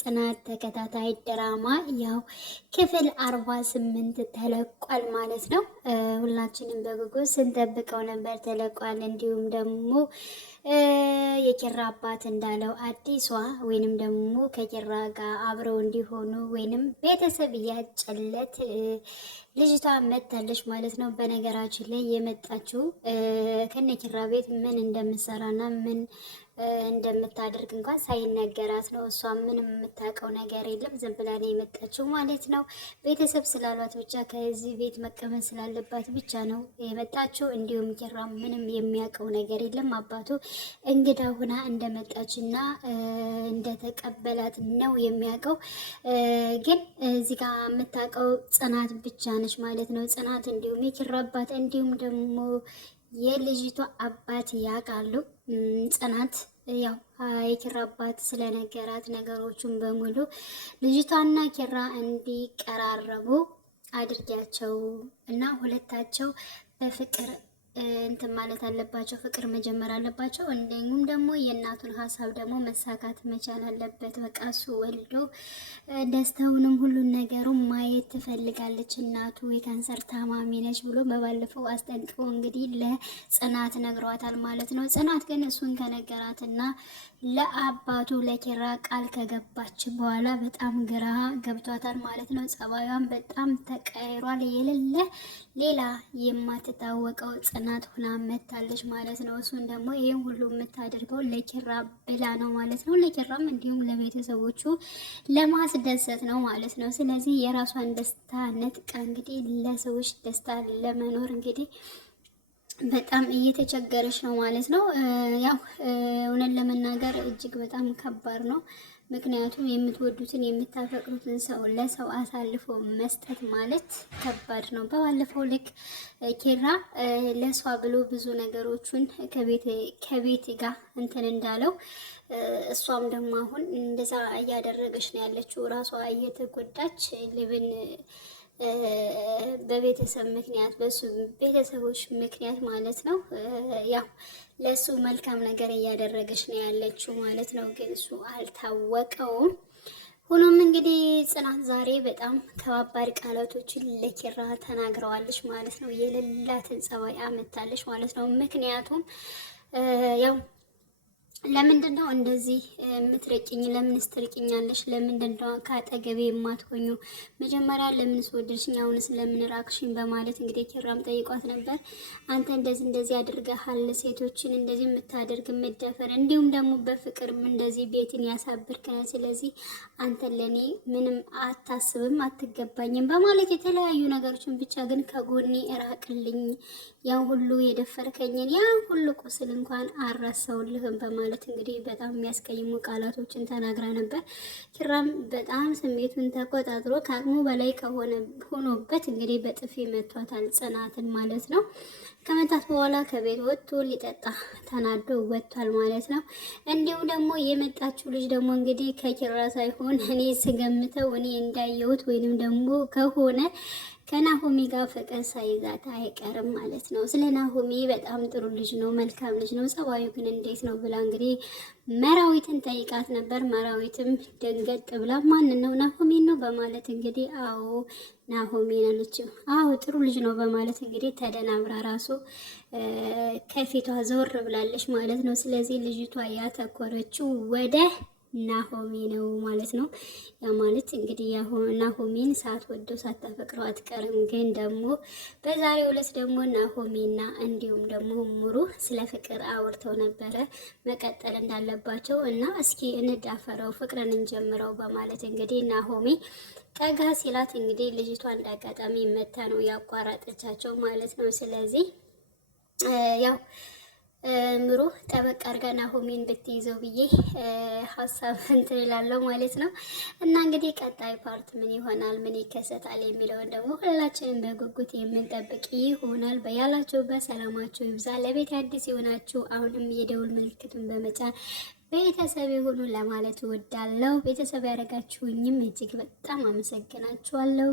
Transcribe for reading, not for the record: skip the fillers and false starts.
ጽናት ተከታታይ ድራማ ያው ክፍል 48 ተለቋል ማለት ነው። ሁላችንም በጉጉት ስንጠብቀው ነበር፣ ተለቋል። እንዲሁም ደግሞ የኪራ አባት እንዳለው አዲሷ ወይንም ደግሞ ከኪራ ጋር አብረው እንዲሆኑ ወይንም ቤተሰብ እያጨለት ልጅቷ መታለች ማለት ነው። በነገራችን ላይ የመጣችው ከነኪራ ቤት ምን እንደምትሰራና ምን እንደምታደርግ እንኳን ሳይነገራት ነው። እሷ ምንም የምታውቀው ነገር የለም። ዝም ብላ ነው የመጣችው ማለት ነው። ቤተሰብ ስላሏት ብቻ ከዚህ ቤት መቀመጥ ስላለባት ብቻ ነው የመጣችው። እንዲሁም ኪራ ምንም የሚያውቀው ነገር የለም። አባቱ እንግዳ ሁና እንደመጣችና እንደተቀበላት ነው የሚያውቀው። ግን እዚህ ጋር የምታውቀው ጽናት ብቻ ነች ማለት ነው። ጽናት እንዲሁም የኪራ አባት እንዲሁም ደግሞ የልጅቷ አባት ያውቃሉ። ጽናት ያው የኪራ አባት ስለነገራት ነገሮቹን በሙሉ ልጅቷና ኪራ እንዲቀራረቡ አድርጊያቸው እና ሁለታቸው በፍቅር እንትን ማለት አለባቸው። ፍቅር መጀመር አለባቸው። እንዲሁም ደግሞ የእናቱን ሀሳብ ደግሞ መሳካት መቻል አለበት። በቃ እሱ ወልዶ ደስታውንም ሁሉን ነገሩን ማየት ትፈልጋለች። እናቱ የካንሰር ታማሚ ነች ብሎ በባለፈው አስጠንቅቆ እንግዲህ ለጽናት ነግሯታል ማለት ነው። ጽናት ግን እሱን ከነገራትና ለአባቱ ለኪራ ቃል ከገባች በኋላ በጣም ግራ ገብቷታል ማለት ነው። ጸባዩን በጣም ተቀይሯል። የሌለ ሌላ የማትታወቀው ጽናት ሆና መታለች ማለት ነው። እሱን ደግሞ ይሄን ሁሉ የምታደርገው ለኪራ ብላ ነው ማለት ነው። ለኪራም እንዲሁም ለቤተሰቦቹ ለማስደሰት ነው ማለት ነው። ስለዚህ የራሷን ደስታ ነጥቃ እንግዲህ ለሰዎች ደስታ ለመኖር እንግዲህ በጣም እየተቸገረች ነው ማለት ነው። ያው እውነት ለመናገር እጅግ በጣም ከባድ ነው። ምክንያቱም የምትወዱትን የምታፈቅሩትን ሰው ለሰው አሳልፎ መስጠት ማለት ከባድ ነው። በባለፈው ልክ ኪራ ለሷ ብሎ ብዙ ነገሮችን ከቤት ጋር እንትን እንዳለው እሷም ደግሞ አሁን እንደዛ እያደረገች ነው ያለችው። ራሷ እየተጎዳች ልብን በቤተሰብ ምክንያት በሱ ቤተሰቦች ምክንያት ማለት ነው። ያው ለሱ መልካም ነገር እያደረገች ነው ያለችው ማለት ነው። ግን እሱ አልታወቀውም። ሆኖም እንግዲህ ጽናት ዛሬ በጣም ከባባድ ቃላቶችን ለኪራ ተናግረዋለች ማለት ነው። የሌላትን ጸባይ አመታለች ማለት ነው። ምክንያቱም ያው ለምንድን ነው እንደዚህ የምትረቂኝ? ለምንስ ትርቂኛለሽ? ለምንድን ነው ከአጠገቤ የማትሆኙ? መጀመሪያ ለምንስ ወደድሽኝ? አሁንስ ለምን ራቅሽኝ? በማለት እንግዲህ ኪራም ጠይቋት ነበር። አንተ እንደዚህ አድርገሃል፣ ሴቶችን እንደዚህ የምታደርግ የምትደፈር፣ እንዲሁም ደግሞ በፍቅር እንደዚህ ቤትን ያሳብርክ ነው። ስለዚህ አንተ ለኔ ምንም አታስብም፣ አትገባኝም በማለት የተለያዩ ነገሮችን ብቻ ግን ከጎኔ እራቅልኝ፣ ያን ሁሉ የደፈርከኝን ያን ሁሉ ቁስል እንኳን አራሳውልህም በማለት እንግዲህ በጣም የሚያስቀይሙ ቃላቶችን ተናግራ ነበር። ኪራም በጣም ስሜቱን ተቆጣጥሮ ከአቅሙ በላይ ሆኖበት እንግዲህ በጥፊ መቷታል ጽናትን ማለት ነው። ከመታት በኋላ ከቤት ወጥቶ ሊጠጣ ተናዶ ወጥቷል ማለት ነው። እንዲሁም ደግሞ የመጣችው ልጅ ደግሞ እንግዲህ ከኪራ ሳይሆን እኔ ስገምተው እኔ እንዳየሁት ወይንም ደግሞ ከሆነ ከናሆሚ ጋር ፍቅር ሳይዛት አይቀርም ማለት ነው። ስለ ናሆሚ በጣም ጥሩ ልጅ ነው፣ መልካም ልጅ ነው። ጸባዩ ግን እንዴት ነው ብላ እንግዲህ መራዊትን ጠይቃት ነበር። መራዊትም ደንገጥ ብላ ማን ነው? ናሆሚን ነው በማለት እንግዲህ አዎ ናሆሚን አለችው። አዎ ጥሩ ልጅ ነው በማለት እንግዲህ ተደናብራ ራሱ ከፊቷ ዘወር ብላለች ማለት ነው። ስለዚህ ልጅቷ ያተኮረችው ወደ ናሆሚ ነው ማለት ነው። ያ ማለት እንግዲህ ናሆሚን ሳትወደው ሳታፈቅረው አትቀርም። ግን ደግሞ በዛሬው ዕለት ደግሞ ናሆሚና እንዲሁም ደግሞ ሙሩ ስለ ፍቅር አውርተው ነበረ መቀጠል እንዳለባቸው እና እስኪ እንዳፈረው ፍቅርን እንጀምረው በማለት እንግዲህ ናሆሚ ጠጋ ሲላት እንግዲህ ልጅቷ እንዳጋጣሚ መታ ነው ያቋራጠቻቸው ማለት ነው። ስለዚህ ያው ምሩ ጠበቅ አድርጋ ናሆሚን ብትይዘው ብዬ ሀሳብ እንትን እላለሁ ማለት ነው። እና እንግዲህ ቀጣይ ፓርት ምን ይሆናል፣ ምን ይከሰታል የሚለውን ደግሞ ሁላችንም በጉጉት የምንጠብቅ ይሆናል። በያላችሁበት ሰላማችሁ ይብዛ። ለቤት አዲስ የሆናችሁ አሁንም የደውል ምልክቱን በመጫን ቤተሰብ የሆኑ ለማለት እወዳለሁ። ቤተሰብ ያደረጋችሁኝም እጅግ በጣም አመሰግናችኋለሁ።